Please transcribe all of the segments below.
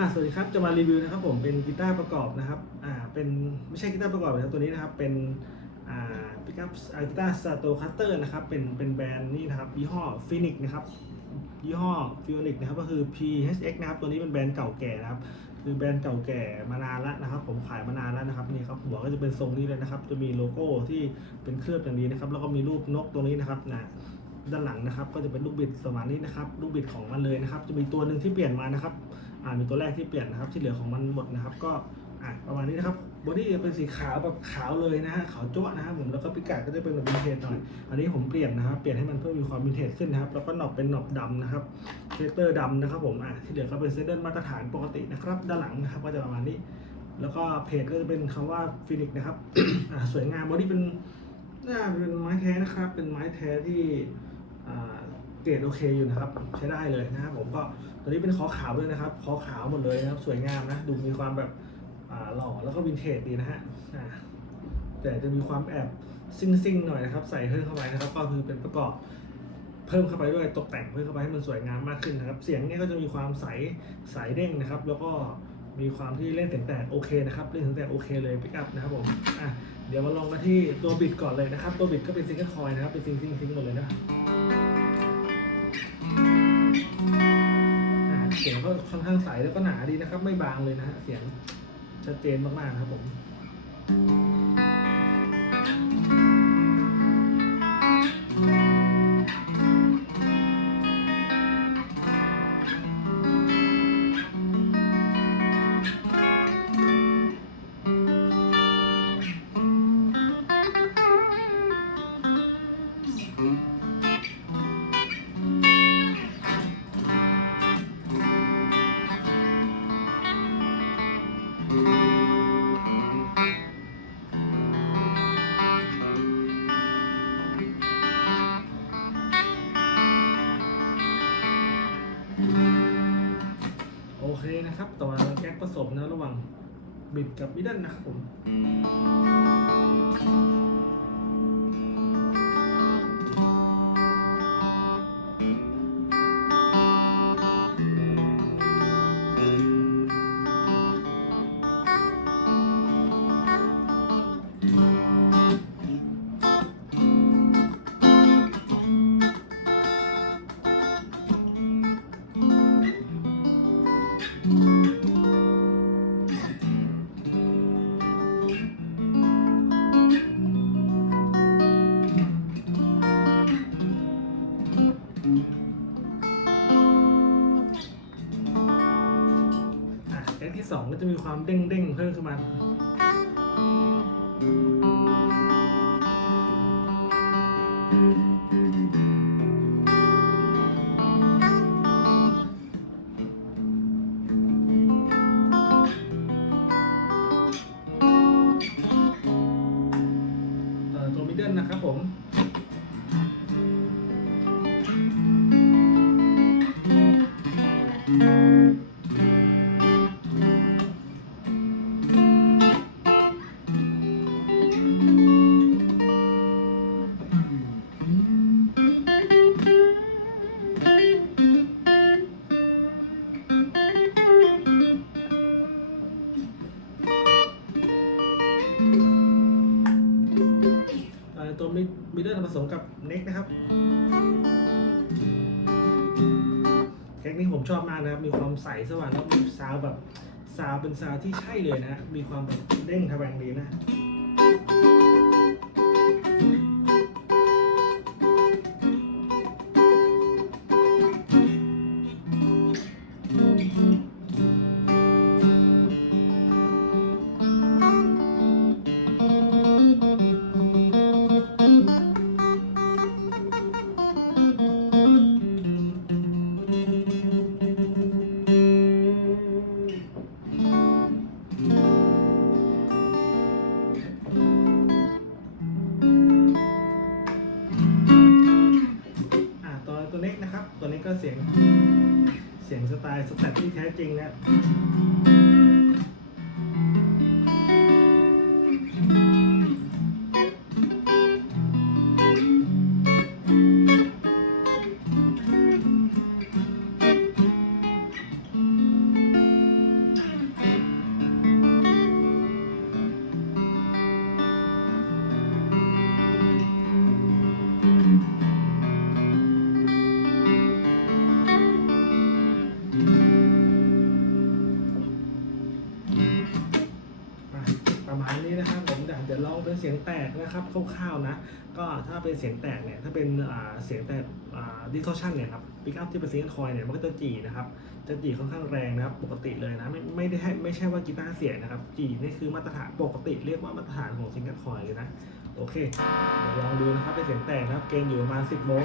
อ่าสวัสดีครับจะมารีวิวนะครับผมเป็นกีตาร์ประกอบนะครับอ่าเป็นไม่ใช่กีตาร์ประกอบนะครับตัวนี้นะครับเป็นอ่าปิกัพกีตาร์สโตคัตเตอร์นะครับเป็นเป็นแบรนด์นี่นะครับยี่ห้อฟินิกนะครับยี่ห้อฟินิกนะครับก็คือ PHX นะครับตัวนี้เป็นแบรนด์เก่าแก่นะครับคือแบรนด์เก่าแก่มานานแล้วนะครับ ผมขายมานานแล้วนะครับนี่ครับหัวก็จะเป็นทรงนี้เลยนะครับ จะมีโลโก้ที่เป็นเคลือบอย่างนี้นะครับ แล้วก็มีรูปนกตรงนี้นะครับนะด้านหลังนะครับ ก็จะเป็นลูกบิดสมานี้นะครับ ลูกบิดของมันเลยนะครับ จะมีตัวหนึ่งที่เปลี่ยนมานะครับ อ่ามีตัวแรกที่เปลี่ยนนะครับ ที่เหลือของมันหมดนะครับ ก็อ่าประมาณนี้นะครับบอดี้จะเป็นสีขาวแบบขาวเลยนะฮะขาวจ้วนะครับผมแล้วก็พิกัดก็จะเป็นแบบวินเทจหน่อย อันนี้ผมเปลี่ยนนะครับเปลี่ยนให้มันเพิ่มมีความวินเทจขึ้นนะครับ แล้วก็หนอบเป็นหนอบดำนะครับเซตเตอร์ดำนะครับผมอ่าที่เหลือก็เป็นเซตเตอร์มาตรฐานปกตินะครับ ด้านหลังนะครับก็จะประมาณนี้ แล้วก็เพจก็จะเป็นคำว่าฟินิกนะครับอ่าสวยงามบอดี้เป็นน่าเป็นไม้แท้นะครับ เป็นไม้แท้ที่ รดโอเคอยู่นะครับ ใช้ได้เลยนะครับผมก็ตัวนี้เป็นคอขาวด้วยนะครับคอขาวหมดเลยนะครับสวยงามนะ ดูมีความแบบหล่อแล้วก็วินเทจดีนะฮะแต่จะมีความแอบซิ่งซิ่งๆหน่อยนะครับ ใส่เพิ่มเข้าไปนะครับ ก็คือเป็นประกอบเพิ่มเข้าไปด้วยตกแต่งเพิ่มเข้าไปให้มันสวยงามมากขึ้นนะครับ เสียงเนี่ยก็จะมีความใสใสเด้งนะครับ แล้วก็มีความที่เล่นเสียงแตกโอเคนะครับเล่นเสียงแตกโอเคเลยปิกอัพนะครับผมอะเดี๋ยวมาลองกันที่ตัวบิดก่อนเลยนะครับ ตัวบิดก็เป็นซิงเกิลคอยนะครับเป็นซิงซิงซิงหมดเลยนะ เสียงก็ค่อนข้างใสแล้วก็หนาดีนะครับ ไม่บางเลยนะฮะเสียงชัดเจนมากๆนะครับผม โอเคนะครับ ต่อมาแก๊กผสมนะระหว่างบิดกับบิดเดิลนะครับผม อะแก๊กที่สองก็จะมีความเด้งๆเพิ่มขึ้นมา ครับผมเอ่อ ตัวมิมิดเดิลผสมกับเน็กนะครับเน็กนี่ผมชอบมากนะครับ มีความใสสว่างแล้วมีซาวด์แบบซาวด์เป็นซาวด์ที่ใช่เลยนะฮะมีความแบบเด้งทะแวงดีนะ ตัวเน็กนะครับ ตัวนี้ก็เสียงเสียงสไตล์สแตทที่แท้จริงนะ ยวลองเป็นเสียงแตกนะครับคร่าวๆนะ ก็ถ้าเป็นเสียงแตกเนี่ยถ้าเป็นเสียงแตกดิส o ชันเนี่ยครับปิกอัพที่เป็นซิงเกิลคอยเนี่ยมันก็จะจีนะครับจะจีค่อนข้างแรงนะครับปกติเลยนะไม่ไม่ได้ให้ไม่ใช่ว่ากีตาร์เสียนะครับจีนี่คือมาตรฐานปกติเรียกว่ามาตรฐานของซิงเกิลคอยเลยนะโอเคเดี๋ยวลองดูนะครับเป็นเสียงแตกนะครับเกณฑ์อยู่ประมาณ10โมง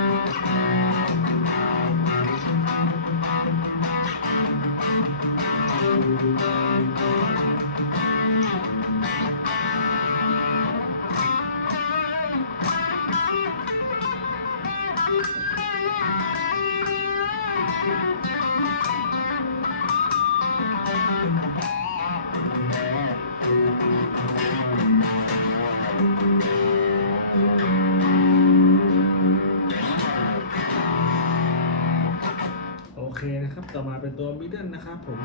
โอเคนะครับ ต่อมาเป็นตัวมิดเดิลนะครับผม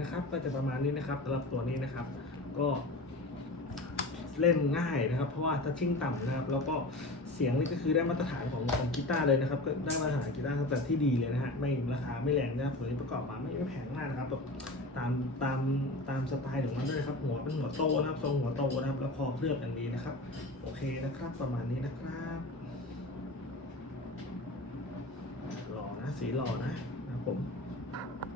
นะครับก็จะประมาณนี้นะครับสำหรับตัวนี้นะครับ ก็เล่นง่ายนะครับ เพราะว่าทัชชิ่งต่ำนะครับ แล้วก็เสียงนี่ก็คือได้มาตรฐานของของกีตาร์เลยนะครับ ก็ได้มาตรฐานกีตาร์แต่ที่ดีเลยนะฮะไม่ราคาไม่แรงนะครับตัวนี้ประกอบมาไม่ไม่แพงมากนะครับแบบตามตามตามสไตล์ของมันด้วยครับ หัวเป็นหัวโตนะครับทรงหัวโตนะครับ แล้วคอเคลือบอย่างดีนะครับ โอเคนะครับ ประมาณนี้นะครับหล่อนะสีหล่อนะนะผม